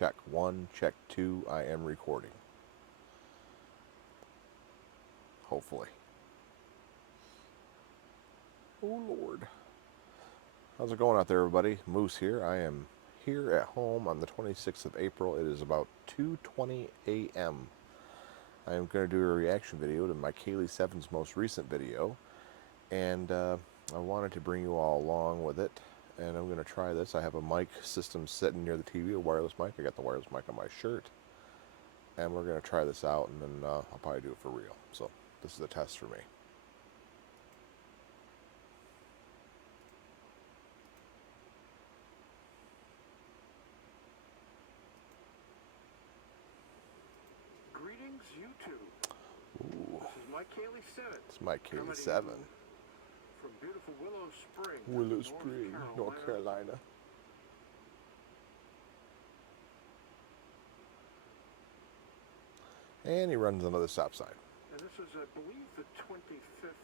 Check 1, check 2, I am recording. Hopefully. Oh Lord. How's it going out there, everybody? Moose here. I am here at home on the 26th of April. It is about 2:20 a.m. I am going to do a reaction video to Maikeli7’s most recent video, and I wanted to bring you all along with it. And I'm going to try this. I have a mic system sitting near the TV, a wireless mic. I got the wireless mic on my shirt. And we're going to try this out, and then I'll probably do it for real. So this is a test for me. Greetings, YouTube. Ooh. This is Maikeli7. It's Maikeli7. From beautiful Willow Spring, North Carolina. And he runs another stop sign. And this is, I believe, the 25th.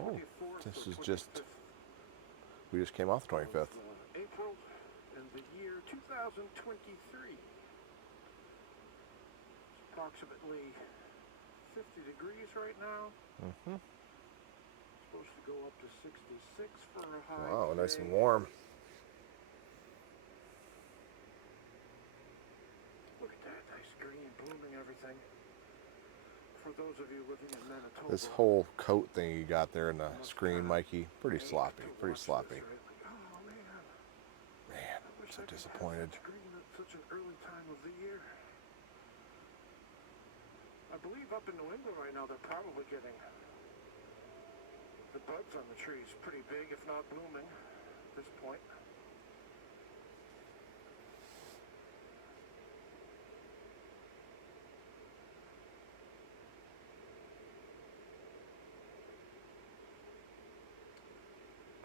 Oh, 24th this is 25th just, we just came off the 25th. of, April and the year 2023. It's approximately 50 degrees right now. Mm-hmm. Supposed to go up to 66 for a high. Wow, today. nice and warm. Look at that, nice green, blooming everything. For those of you living in Manitoba, This whole coat thing you got there in the screen, Mikey, pretty sloppy, pretty sloppy. This, right? Like, oh man, Man, I wish so I could disappointed. have such green at such an early time of the year. I believe up in New England right now they're probably getting the buds on the trees pretty big, if not blooming, at this point.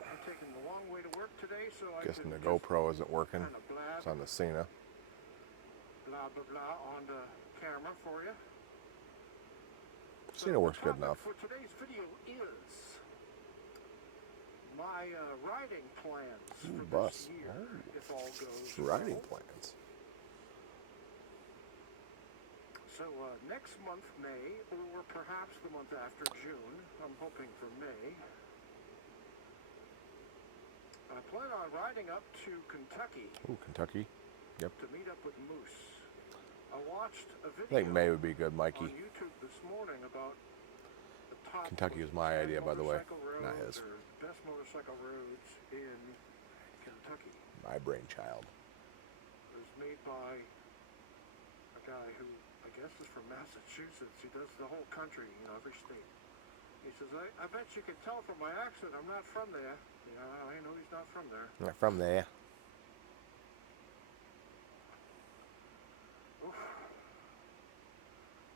I'm taking the long way to work today, so I Guessing can the just GoPro isn't working. kind of blab, It's on the Cena. blah blah blah on the camera for you. Cena works good enough. For today's video is my riding plans Ooh, for bus. this year, if all goes Riding well. plans. So next month, May, or perhaps the month after, June, I'm hoping for May, I plan on riding up to Kentucky. Ooh, Kentucky. Yep. To meet up with Moose. I watched a video I think May would be good, Mikey. on YouTube this morning about the top Kentucky was my idea, by the way, motorcycle not roads, his. or best motorcycle roads in Kentucky. My brainchild. It was made by a guy who I guess is from Massachusetts. He does the whole country, every state. He says, I bet you can tell from my accent I'm not from there. Yeah, I know he's not from there. Not from there. Oof.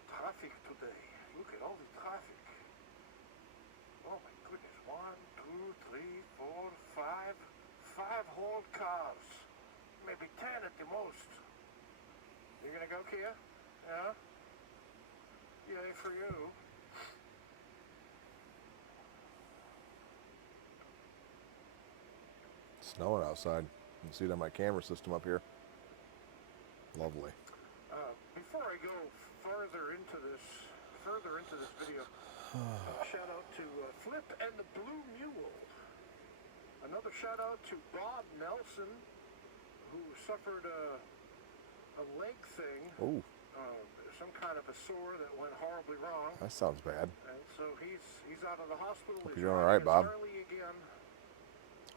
Traffic today. Look at all the traffic. Oh my goodness. 1, 2, 3, 4, 5. 5 whole cars. Maybe 10 at the most. You gonna go, Kia? Yeah? Yay for you. It's snowing outside. You can see it on my camera system up here. Lovely. Before I go further into this video, shout out to Flip and the Blue Mule. Another shout out to Bob Nelson, who suffered a leg thing. Ooh. Some kind of a sore that went horribly wrong. That sounds bad. And so he's out of the hospital. Hope He's you're doing all right, Bob. Harley again.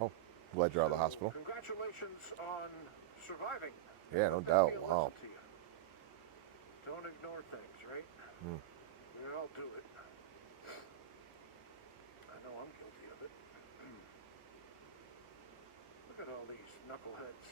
Oh, glad you're out of the hospital. Congratulations on surviving. Yeah, no doubt. Wow. Don't ignore things, right? Mm. We all do it. I know I'm guilty of it. Look at all these knuckleheads.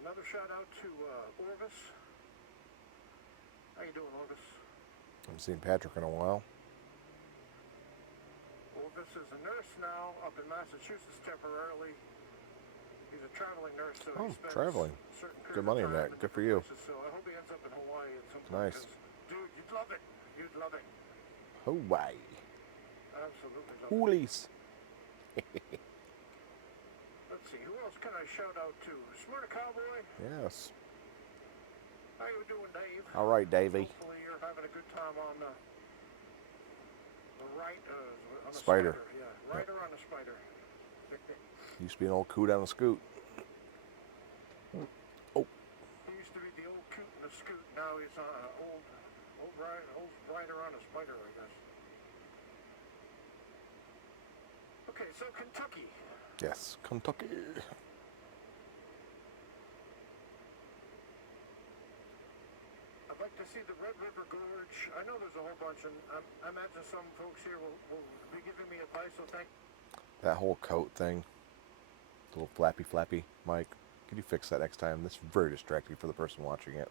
Another shout out to Orvis. How you doing, Orvis? I haven't seen Patrick in a while. This is a nurse now up in Massachusetts temporarily. He's a traveling nurse, so he spends traveling. a certain Good period money of in time that. in Good for different you. places. So I hope he ends up in Hawaii at some point. Nice. Dude, you'd love it. You'd love it. Hawaii. Absolutely love it. Hoolies. Let's see, who else can I shout out to? Smart Cowboy. Yes. How you doing, Dave? All right, Davey. Hopefully you're having a good time on the Spider. Yeah, rider on the spider. Used to be an old coot on a scoot. Oh. He used to be the old coot in the scoot. Now he's on an old rider on a spider, I guess. Okay, so Kentucky. Yes, Kentucky. I'd like to see the Red River Gorge. I know there's a whole bunch, and I imagine some folks here will be giving me advice, so thank you. That whole coat thing. The little flappy. Mike, can you fix that next time? This is very distracting for the person watching it.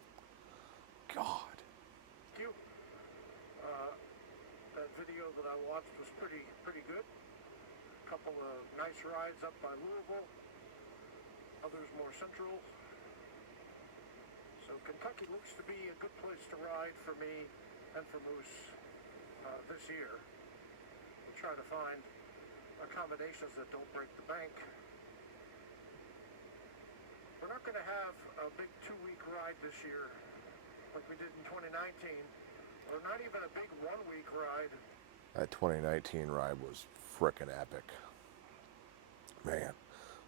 God. Thank you. That video that I watched was pretty good. A couple of nice rides up by Louisville. Others more central. So Kentucky looks to be a good place to ride for me and for Moose this year. We'll try to find accommodations that don't break the bank. We're not going to have a big 2-week ride this year like we did in 2019, or not even a big 1-week ride. That 2019 ride was frickin' epic. Man,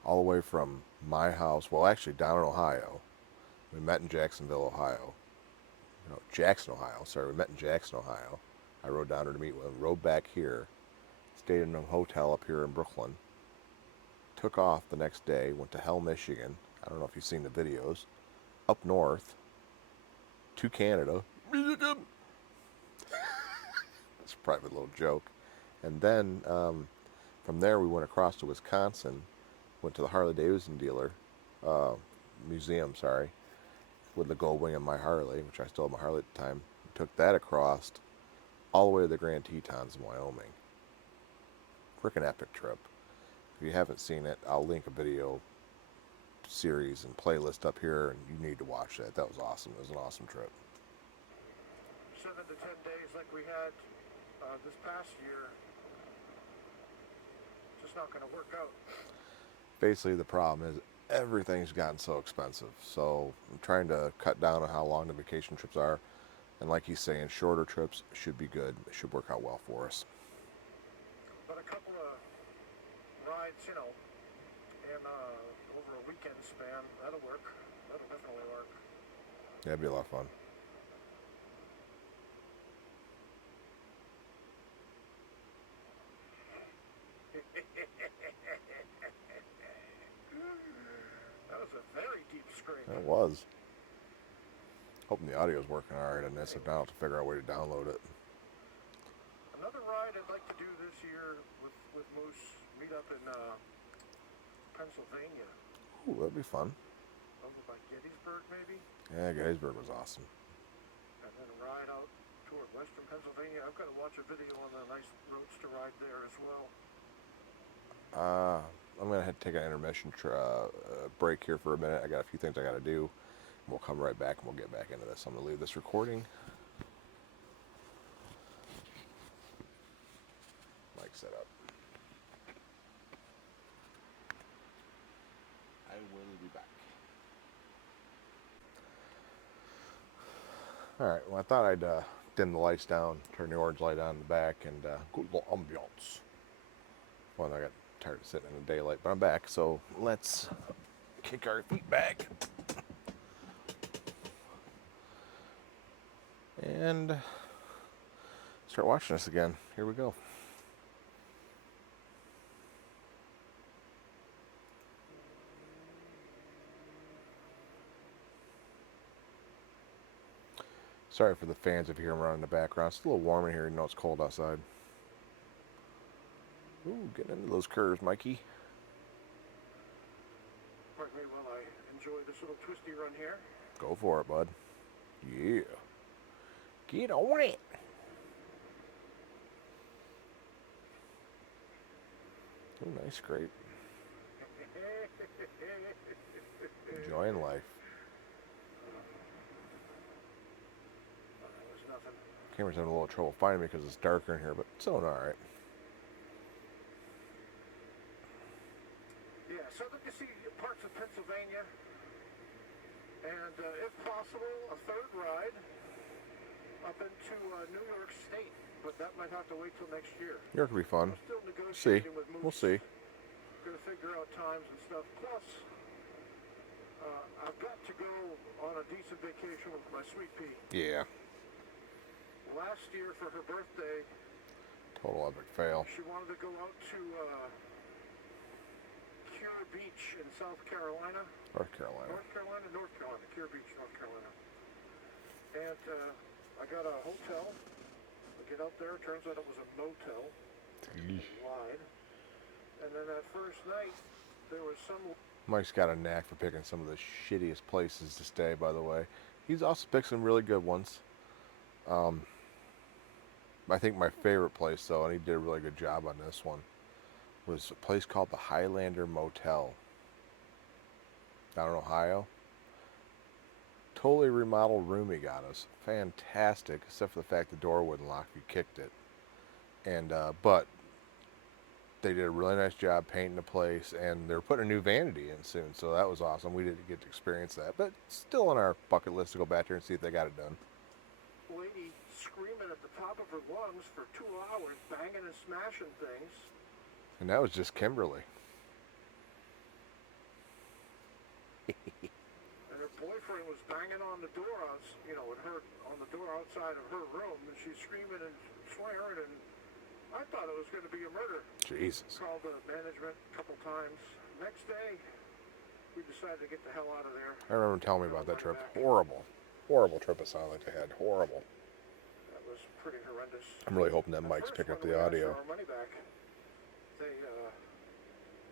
all the way from my house, well, actually down in Ohio. We met in Jacksonville, Ohio. No, Jackson, Ohio. Sorry, we met in Jackson, Ohio. I rode down there to meet with him. Rode back here. Stayed in a hotel up here in Brooklyn. Took off the next day. Went to Hell, Michigan. I don't know if you've seen the videos. Up north to Canada. Michigan. It's a private little joke. And then from there we went across to Wisconsin. Went to the Harley Davidson dealer. Museum, sorry. With the gold wing of my Harley, which I still have my Harley at the time. Took that across all the way to the Grand Tetons in Wyoming. Freaking epic trip. If you haven't seen it, I'll link a video series and playlist up here, and you need to watch that. That was awesome. It was an awesome trip. 7 to 10 days like we had this past year, just not going to work out. Basically, the problem is everything's gotten so expensive. So I'm trying to cut down on how long the vacation trips are. And like he's saying, shorter trips should be good. It should work out well for us. But a couple of rides, in over a weekend span, that'll work. That'll definitely work. Yeah, it'd be a lot of fun. That was a very deep scream. It was. Hoping the audio's working alright on this. If not, I'll have to figure out a way to download it. Another ride I'd like to do this year with Moose, meet up in Pennsylvania. Ooh, that'd be fun. Over by Gettysburg, maybe? Yeah, Gettysburg was awesome. And then ride out toward western Pennsylvania. I've got to watch a video on the nice roads to ride there as well. I'm going to have to take an intermission break here for a minute. I got a few things I got to do. We'll come right back and we'll get back into this. I'm going to leave this recording. Mic set up. I will be back. Alright, well I thought I'd dim the lights down, turn the orange light on in the back, and good little ambiance. Well, I got tired of sitting in the daylight, but I'm back, so let's kick our feet back. And start watching this again. Here we go. Sorry for the fans if you hear them running in the background. It's a little warm in here, you know it's cold outside. Ooh, getting into those curves, Mikey. Pardon me while I enjoy this little twisty run here. Go for it, bud. Yeah. Get on it. Oh, nice, great. Enjoying life. There's nothing. Camera's having a little trouble finding me because it's darker in here, but it's doing alright. Yeah, so that you see parts of Pennsylvania, and if possible, a third ride up into New York State, but that might have to wait till next year. New York will be fun. I'm still See. negotiating with Moose. We'll see. Gonna figure out times and stuff. Plus, I've got to go on a decent vacation with my sweet pea. Yeah. Last year for her birthday, Total epic fail. she wanted to go out to Cure Beach in South Carolina. North Carolina. North Carolina. Cure Beach, North Carolina. And I got a hotel. I get out there. Turns out it was a motel. Lied. And then that first night, there was some... Mike's got a knack for picking some of the shittiest places to stay, by the way. He's also picked some really good ones. I think my favorite place, though, and he did a really good job on this one, was a place called the Highlander Motel down in Ohio. Totally remodeled room he got us. Fantastic, except for the fact the door wouldn't lock if you kicked it. And but they did a really nice job painting the place, and they're putting a new vanity in soon, so that was awesome. We didn't get to experience that, but still on our bucket list to go back there and see if they got it done. Lady screaming at the top of her lungs for 2 hours, banging and smashing things. And that was just Kimberly. And her boyfriend was banging on the door, on the door outside of her room, and she's screaming and swearing, and I thought it was going to be a murder. Jesus. Called the management a couple times. Next day, we decided to get the hell out of there. I remember him telling me about that trip. Horrible. Horrible trip it sounded like they had. Horrible. That was pretty horrendous. I'm really hoping that Mike's picking up the audio. Our money back.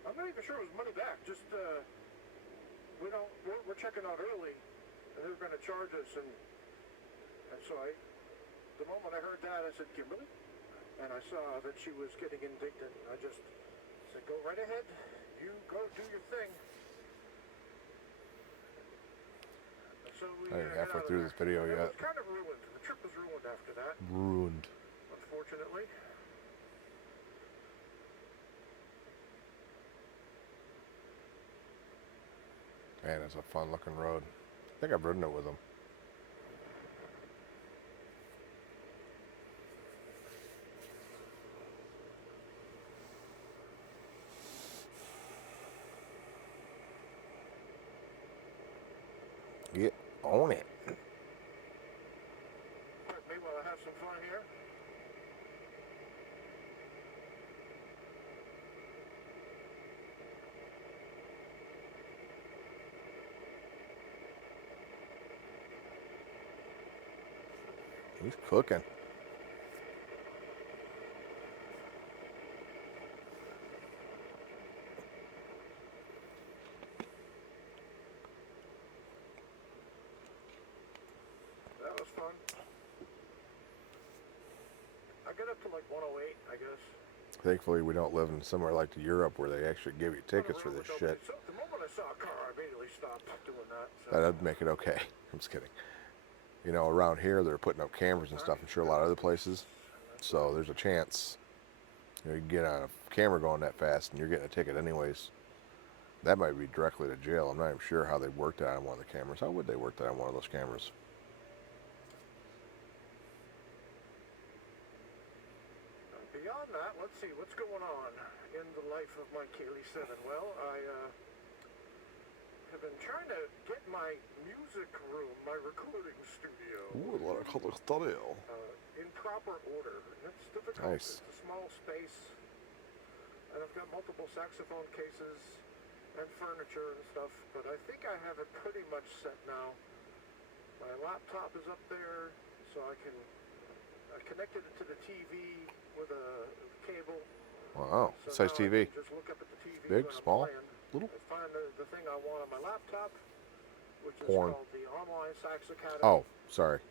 I'm not even sure it was money back. Just we're checking out early, and they're going to charge us. And so the moment I heard that, I said, Kimberly, and I saw that she was getting indignant. I just said, go right ahead. You go do your thing. So we I ain't halfway through this video yet. It was kind of ruined. The trip was ruined after that. Ruined. Unfortunately. Man, it's a fun looking road. I think I've ridden it with him. Get on it. Pardon me while I have some fun here. He's cooking. That was fun. I got up to like 108, I guess. Thankfully, we don't live in somewhere like Europe where they actually give you tickets for this shit. So the moment I saw a car, I immediately stopped doing that. So. That'd make it okay. I'm just kidding. You know, around here, they're putting up cameras and stuff. I'm sure a lot of other places. So there's a chance you can get on a camera going that fast and you're getting a ticket anyways. That might be directly to jail. I'm not even sure how they worked that on one of the cameras. How would they work that on one of those cameras? Beyond that, let's see what's going on in the life of Maikeli7. Well, I have been trying to get my music room, my recording studio, in proper order. It's difficult. Nice. It's a small space, and I've got multiple saxophone cases and furniture and stuff, but I think I have it pretty much set now. My laptop is up there, so I connected it to the TV with a cable. Wow, So size now I TV. can just look up at the TV Big, when I'm small, playing. little? I find the thing I want on my laptop, which is Porn. called the Online Sax Academy. Oh, sorry.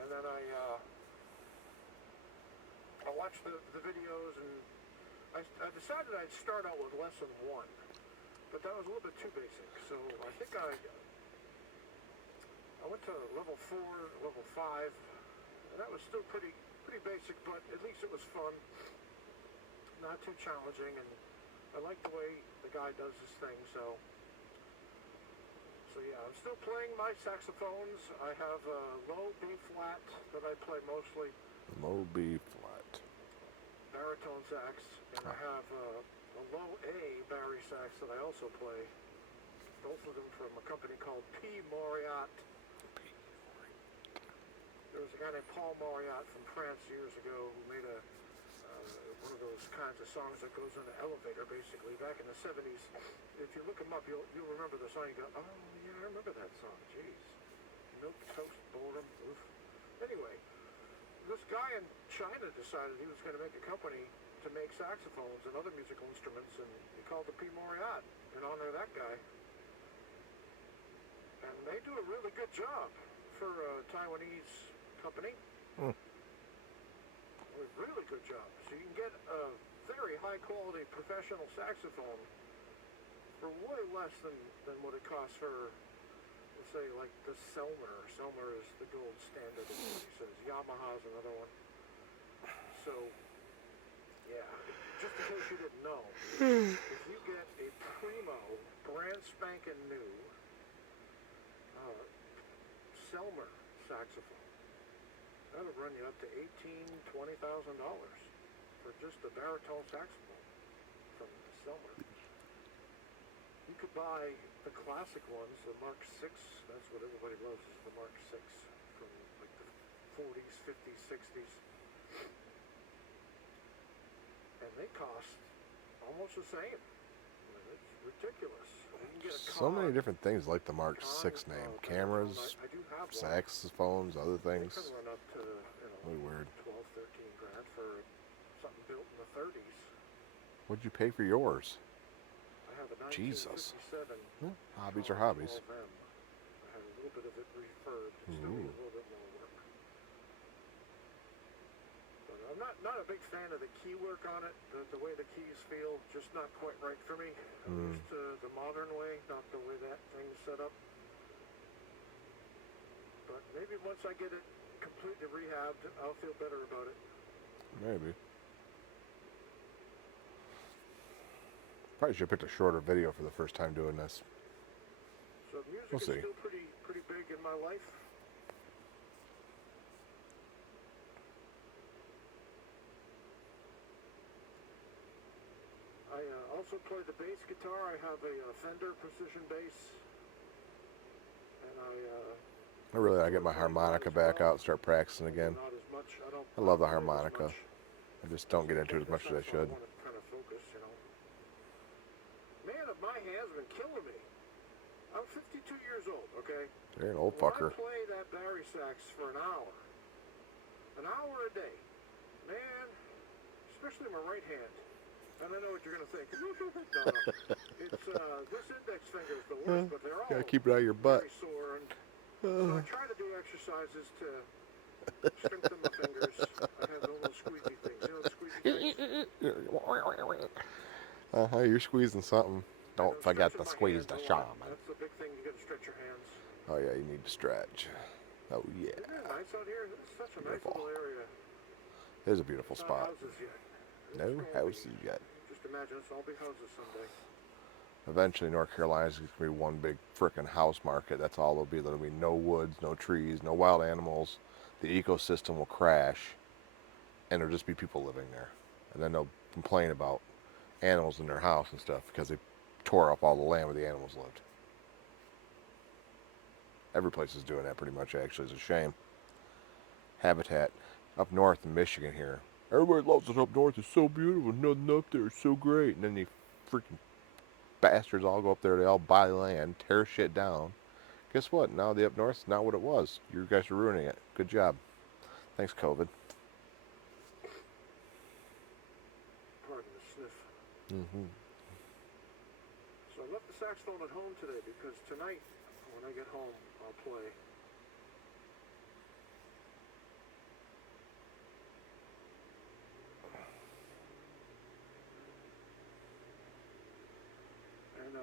And then I watch the videos and I decided I'd start out with lesson 1, but that was a little bit too basic. So I think I went to level 4, level 5, and that was still pretty basic, but at least it was fun, not too challenging, and I like the way the guy does his thing. So yeah, I'm still playing my saxophones. I have a low B flat that I play mostly, Low B flat. baritone sax, and I have a low A bari sax that I also play. Both of them from a company called P. Moriat. There was a guy named Paul Moriat from France years ago who made one of those kinds of songs that goes in an elevator, basically, back in the 70s. If you look him up, you'll remember the song. You go, oh, yeah, I remember that song. Jeez. Milk, toast, boredom, oof. Anyway, this guy in China decided he was going to make a company to make saxophones and other musical instruments, and he called it P. Moriat in honor of that guy. And they do a really good job for a Taiwanese company. A really good job. So you can get a very high quality professional saxophone for way less than what it costs for, let's say, like the Selmer. Selmer is the gold standard, he says. Yamaha's another one. So, yeah, just in case you didn't know, if you get a primo, brand spanking new Selmer saxophone, that'll run you up to $18,000–$20,000 for just a baritone saxophone from Selmer. You could buy the classic ones, the Mark 6. That's what everybody loves, is the Mark 6 from like the 40s, 50s, 60s. And they cost almost the same. I mean, it's ridiculous. You can get a So many different things like the Mark 6 name. Cameras, I do have one. saxophones, other They things. can run up to, Really weird. 12, 13 grand for something built in the 30s. What'd you pay for yours? I have a 1957. Jesus. Yeah, hobbies are hobbies. I had a little bit of it refurbed. Still needs a little bit more work. But I'm not a big fan of the key work on it. The way the keys feel, just not quite right for me. I'm used to the modern way, not the way that thing's set up. But maybe once I get it completely rehabbed, I'll feel better about it. Maybe. Probably should have picked a shorter video for the first time doing this. So music We'll see. is still pretty big in my life. I also play the bass guitar. I have a Fender Precision bass, and I get my harmonica back out and start practicing again. not as much. I love the play as harmonica. much. I just don't get into it as much as I should. I want to kind of focus, Man, my hand's been killing me. I'm 52 years old, okay? You're an old When fucker. I play that bari sax for an hour a day, man, especially my right hand, and I know what you're going to think. No. It's, this index finger is the worst, but they're all Gotta keep it out of your butt. very sore, and so I try to do exercises to strengthen my fingers. I have those little squeezy things, the squeezy things. You're squeezing something. Don't forget to squeeze the shaman. That's the big thing, you got to stretch your hands. Oh yeah, you need to stretch. Oh yeah. Isn't it nice out here? It's such a Beautiful. nice little area. It is a beautiful Not spot. houses yet. It's No gonna be- houses yet. Just imagine it's all be houses someday. Eventually, North Carolina's going to be one big frickin' house market. That's all there'll be. There'll be no woods, no trees, no wild animals. The ecosystem will crash, and there'll just be people living there. And then they'll complain about animals in their house and stuff because they tore up all the land where the animals lived. Every place is doing that pretty much, actually. It's a shame. Habitat. Up north in Michigan here. Everybody loves it up north. It's so beautiful. Nothing up there. It's so great. And then the freaking bastards all go up there. They all buy land, tear shit down. Guess what? Now the up north's not what it was. You guys are ruining it. Good job. Thanks, COVID. Pardon the sniff. Mm-hmm. So I left the saxophone at home today because tonight, when I get home, I'll play.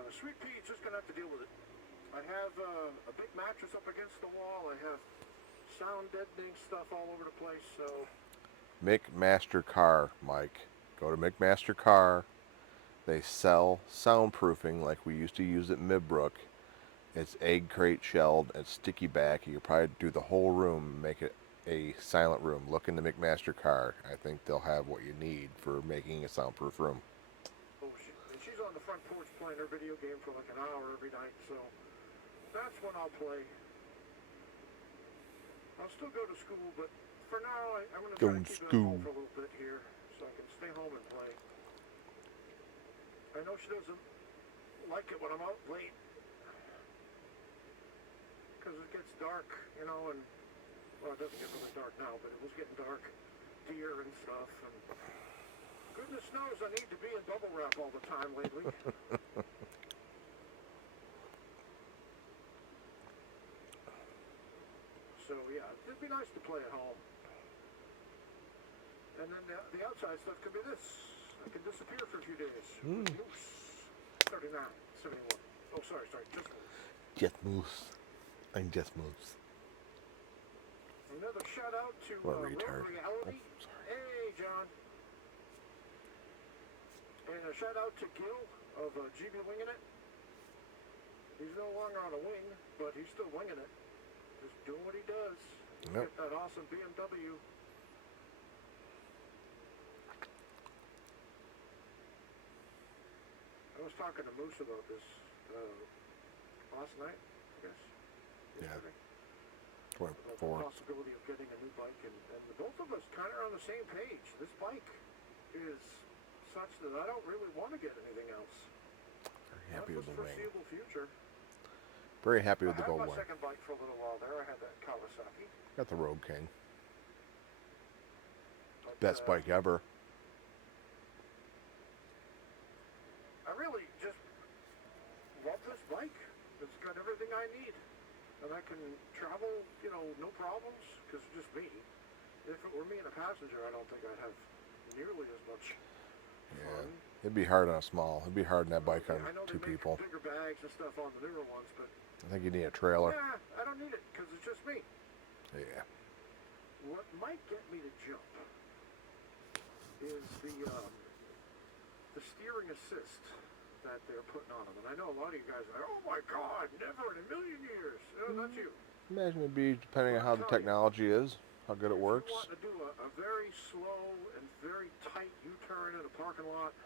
Sweet Pete's just gonna have to deal with it. I have a big mattress up against the wall. I have sound deadening stuff all over the place, so... McMaster Car, Mike. Go to McMaster Car. They sell soundproofing like we used to use at Midbrook. It's egg crate shelled and sticky back. You could probably do the whole room, make it a silent room. Look into McMaster Car. I think they'll have what you need for making a soundproof room. Oh, she's on the front porch playing her video game for like an hour every night, so that's when I'll play. I'll still go to school, but for now I'm going to try to keep it at home for a little bit here so I can stay home and play. I know she doesn't like it when I'm out late because it gets dark, you know, and, well, it doesn't get really dark now, but it was getting dark, deer and stuff, and goodness knows I need to be in bubble wrap all the time lately. So, yeah, it'd be nice to play at home. And then the outside stuff could be this. I can disappear for a few days. Moose. 39, 71. Oh, sorry, just Moose. Just Moose. I'm just Moose. Another shout out to Road Reality. Hey, John. And a shout out to Gil of GB Winging It. He's no longer on a wing, but he's still winging it. Just doing what he does. Yep. Get that awesome BMW. I was talking to Moose about this last night, I guess. Yesterday. Yeah. About the possibility of getting a new bike, and both of us kind of are on the same page. This bike is such that I don't really want to get anything else. Very happy with the wing. Foreseeable future. Very happy with the gold wing. I had my second bike for a little while there. I had that Kawasaki. Got the Road King. But, best bike ever. I really just love this bike. It's got everything I need. And I can travel, you know, no problems, because it's just me. If it were me and a passenger, I don't think I'd have nearly as much fun. It'd be hard on a small. It'd be hard on that bike on two people. I know they make bigger bags and stuff on the newer ones, but... I think you need a trailer. Yeah, I don't need it, because it's just me. Yeah. What might get me to jump is the steering assist that they're putting on them. And I know a lot of you guys are like, oh my God, never in a million years. Not you. Imagine it'd be depending on how the technology is, how good it works. If you want to do a very slow and very tight U-turn in a parking lot,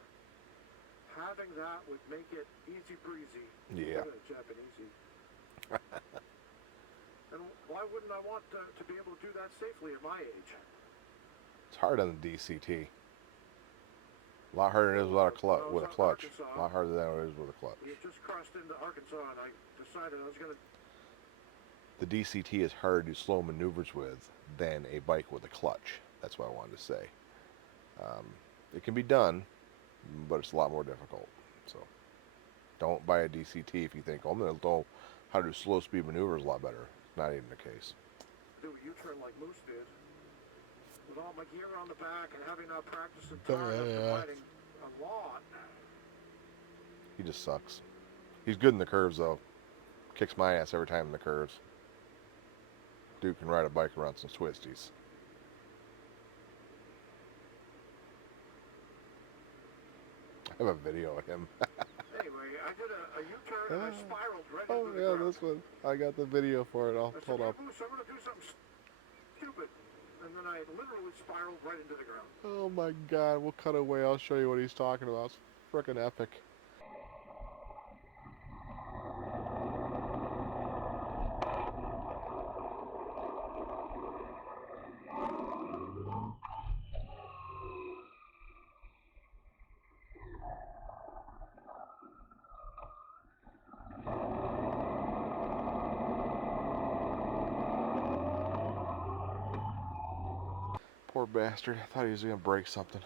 having that would make it easy breezy. Yeah. Japanese. And why wouldn't I want to be able to do that safely at my age? It's hard on the DCT. A lot harder than it is without with a clutch. A lot harder than it is with a clutch. You just crossed into Arkansas, and I decided I was going to... The DCT is hard to slow maneuvers with than a bike with a clutch. That's what I wanted to say. It can be done, but it's a lot more difficult. So don't buy a DCT if you think, oh, I'm going to know how to do slow speed maneuvers a lot better. It's not even the case. Do a U-turn like Moose did. With all my gear on the back and having not practiced in time after riding a lot. He just sucks. He's good in the curves, though. Kicks my ass every time in the curves. Dude can ride a bike around some twisties. I have a video of him. Anyway, I did a U-turn and I spiraled right into the ground. This one. I got the video for it. Hold up. Moose, I'm going to do something stupid. And then I literally spiraled right into the ground. Oh my God, we'll cut away. I'll show you what he's talking about. It's frickin' epic. Poor bastard. I thought he was going to break something.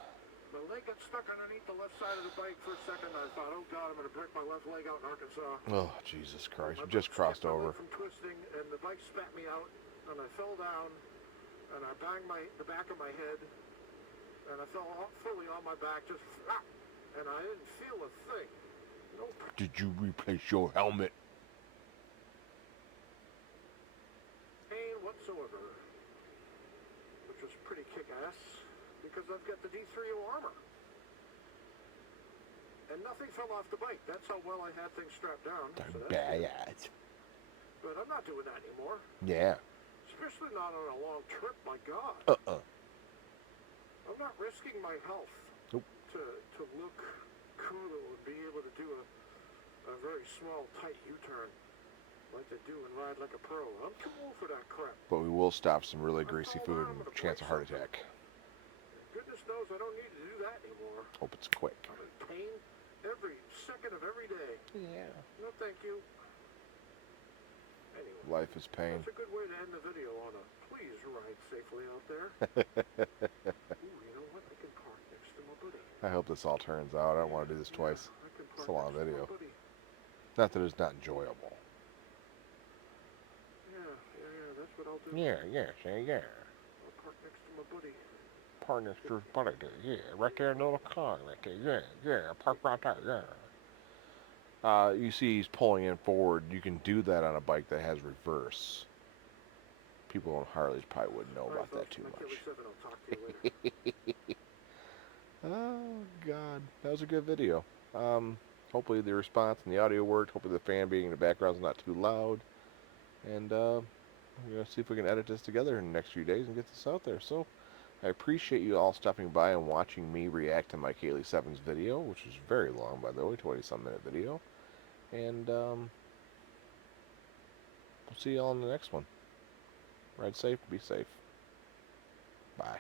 My leg got stuck underneath the left side of the bike for a second. I thought, oh God, I'm going to break my left leg out in Arkansas. Oh, Jesus Christ. We just crossed over. From twisting, and the bike spat me out, and I fell down, and I banged the back of my head, and I fell fully on my back, just flap, and I didn't feel a thing. No Did you replace your helmet? Pain whatsoever. Which was pretty kick-ass, because I've got the D3O armor. And nothing fell off the bike. That's how well I had things strapped down. So that's Badass. but I'm not doing that anymore. Yeah. Especially not on a long trip, my God. I'm not risking my health Nope. to look cool and be able to do a very small, tight U-turn like they do and ride like a pro. I'm too old for that crap. But we will stop some really greasy food and chance a heart attack. Goodness knows I don't need to do that anymore. Hope it's quick. I'm in pain every second of every day. Yeah. No, thank you. Anyway, Life is pain. that's a good way to end the video on a please ride safely out there. Ooh, you know what? I can park next to my buddy. I hope this all turns out. I don't want to do this twice. I can It's park a long next to my video. buddy. Not that it's not enjoyable. Yeah, that's what I'll do. Yeah. I'll park next to my buddy. Park next to his buddy. Yeah, right there in the little car. Right there. Yeah. Park right there. Yeah. You see he's pulling in forward. You can do that on a bike that has reverse. People on Harleys probably wouldn't know about that too much. Maikeli7, I'll talk to you later. Oh, God. That was a good video. Hopefully the response and the audio worked. Hopefully the fan being in the background is not too loud. And we're going to see if we can edit this together in the next few days and get this out there. So I appreciate you all stopping by and watching me react to Maikeli7’s video, which is very long, by the way, 20-some minute video. And we'll see you all in the next one. Ride safe, be safe. Bye.